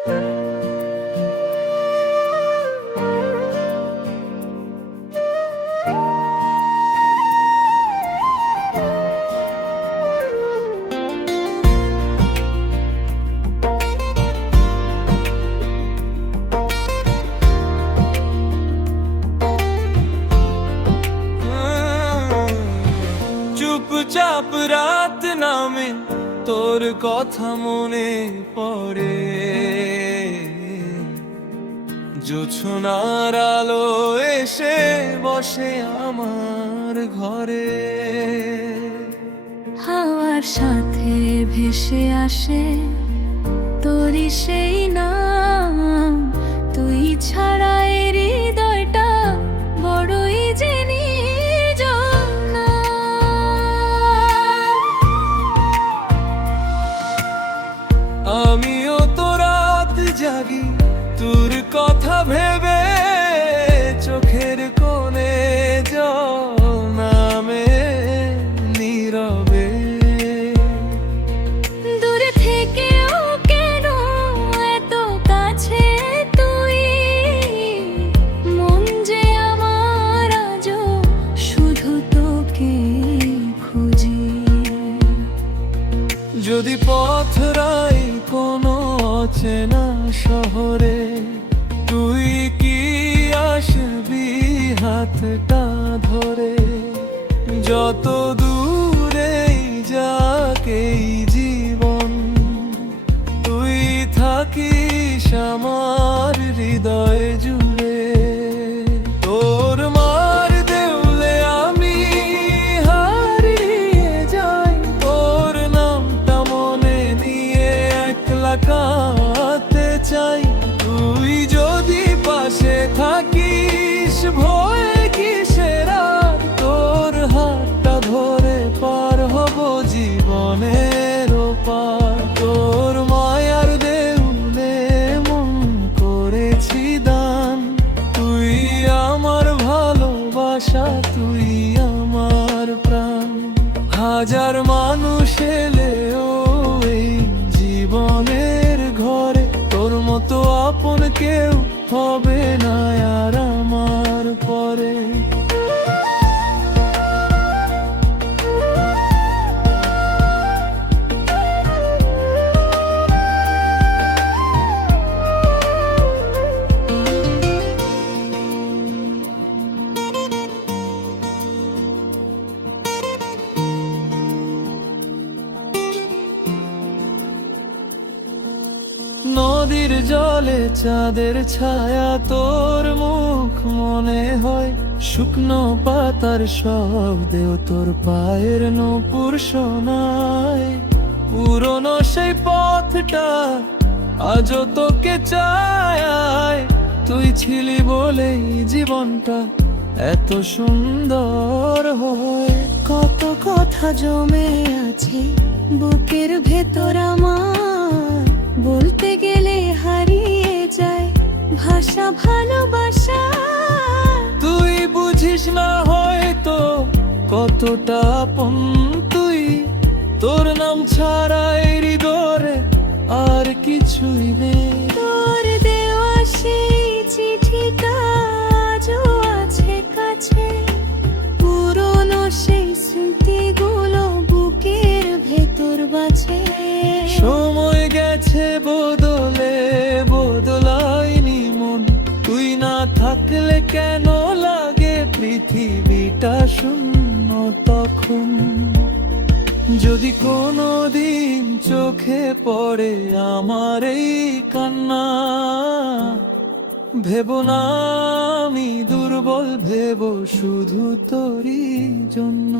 চুপচাপ রাত নামে তোর কথা মনে পড়ে, জোছনার আলো এসে বসে আমার ঘরে। হাওয়ার সাথে ভেসে আসে তোরই সেই নাম, তুই ছাড়া এই হৃদয়টা বড়ই যে নির্জন। আমিও তো রাত জাগি তোর কথা ভেবে, চোখের কোণে জল নামে নীরবে। দূরে থেকেও কেন এত কাছে তুই, মন যে আমার আজও শুধু তোকে খুঁজি। যদি পথরাই কোনো অচেনা শহরে, তুই কি আসবি হাতটা ধরে? যত দূরেই যাক এই জীবন, তুই থাকিস আমার হৃদয় জুড়ে। তোর মার দেউলে আমি হারিয়ে যাই, তোর নামটা মনে নিয়ে একলা কাঁদতে চাই। তুই যদি পাশে থাকিস ভয় কিসের আর, তোর হাতটা ধরে পার হব জীবনের পার। তোর মায়ার দেউলে মন করেছি দান, তুই আমার ভালোবাসা, তুই আমার প্রাণ। হাজার মানুষ এলেও এই জীবনের ঘরে, তোর মতো আপন কেউ হবে না আর আমার পরে। নদীর জলে চাঁদের ছায়া, তোর মুখ মনে হয়। শুকনো পাতার শব্দেও তোর পায়ের নূপুর শোনায়। পুরনো সেই পথটা আজও তোকে চায়, তুই ছিলি বলেই জীবনটা এত সুন্দর হয়। কত কথা জমে আছে বুকের ভেতর আমার, বলতে গেলে হারিয়ে যায় ভাষা ভালোবাসা। তুই বুঝিস না হয়তো কতটা আপন তুই, তোর নাম ছাড়া এই হৃদয়ে আর কিছুই নেই। তোর দেওয়া সেই চিঠিটা আজও আছে কাছে, পুরনো সেই স্মৃতিগুলো বুকের ভেতর বাজে। সময় গেছে বদলে, বদলায়নি মন, তুই না থাকলে কেন লাগে পৃথিবীটা শূন্য তখন। যদি কোনোদিন চোখে পড়ে আমার এই কান্না, ভেবো না আমি দুর্বল, ভেবো শুধু তোরই জন্য।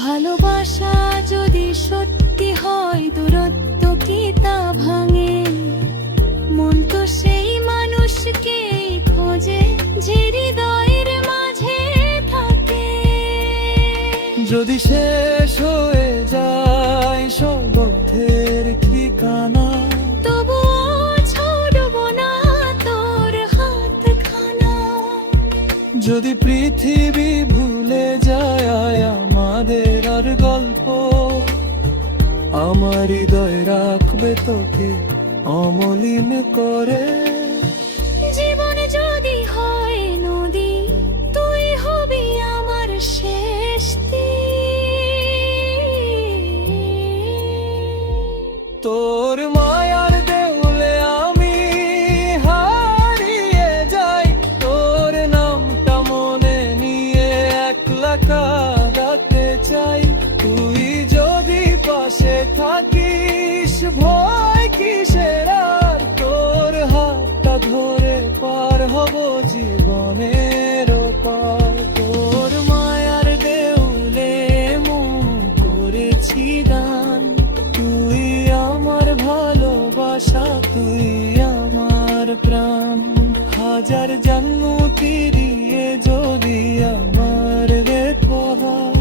ভালোবাসা যদি সত্যি হয় দূরত্ব কি তা ভাঙে, মন তো সেই মানুষকে খোঁজে যে হৃদয়ের মাঝে থাকে। যদি শেষ হয়ে যায় সব অর্থের ঠিকানা, তবুও ছাড়ব না তোর হাতখানা। যদি পৃথিবী ভুলে যায় আমাদের আর গল্প, আমার হৃদয় রাখবে তোকে অমলিন করে। জীবন যদি হয় নদী, তুই হবি আমার শেষ তীর। তোর মায়ার দেউলে আমি হারিয়ে যাই, তোর নামটা মনে নিয়ে একলা কাঁদাতে চাই। তুই যদি পাশে থাকিস ভয় কিসের আর, তোর হাতটা ধরে পার হব জীবনের পার। তোর মায়ার দেউলে মন করেছি গান, তুই আমার ভালোবাসা, তুই আমার প্রাণ। হাজার জন্ম দিয়ে যদি আমার দেখা হয়,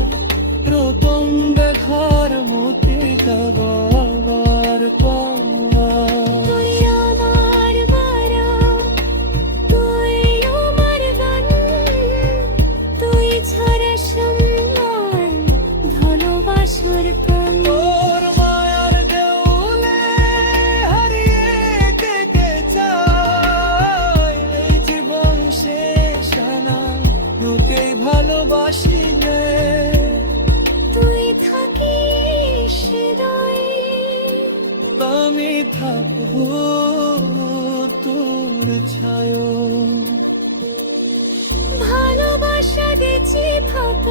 প্রথম দেখার মতে গাবার পাওয়া। তুই আমার বারা, তুই আমার গান, তুই ছাড়া সম্মান ভালোবাসার প্রাণ। তোর মায়ার দেউলে হারিয়ে থেকে চাই, এই জীবন শেষ না তোকেই ভালোবাসি রে। তুই থাকিস হৃদয়ে, আমি থাকবো তোর ছায়া। ভালোবাসা দিছি ফাঁকা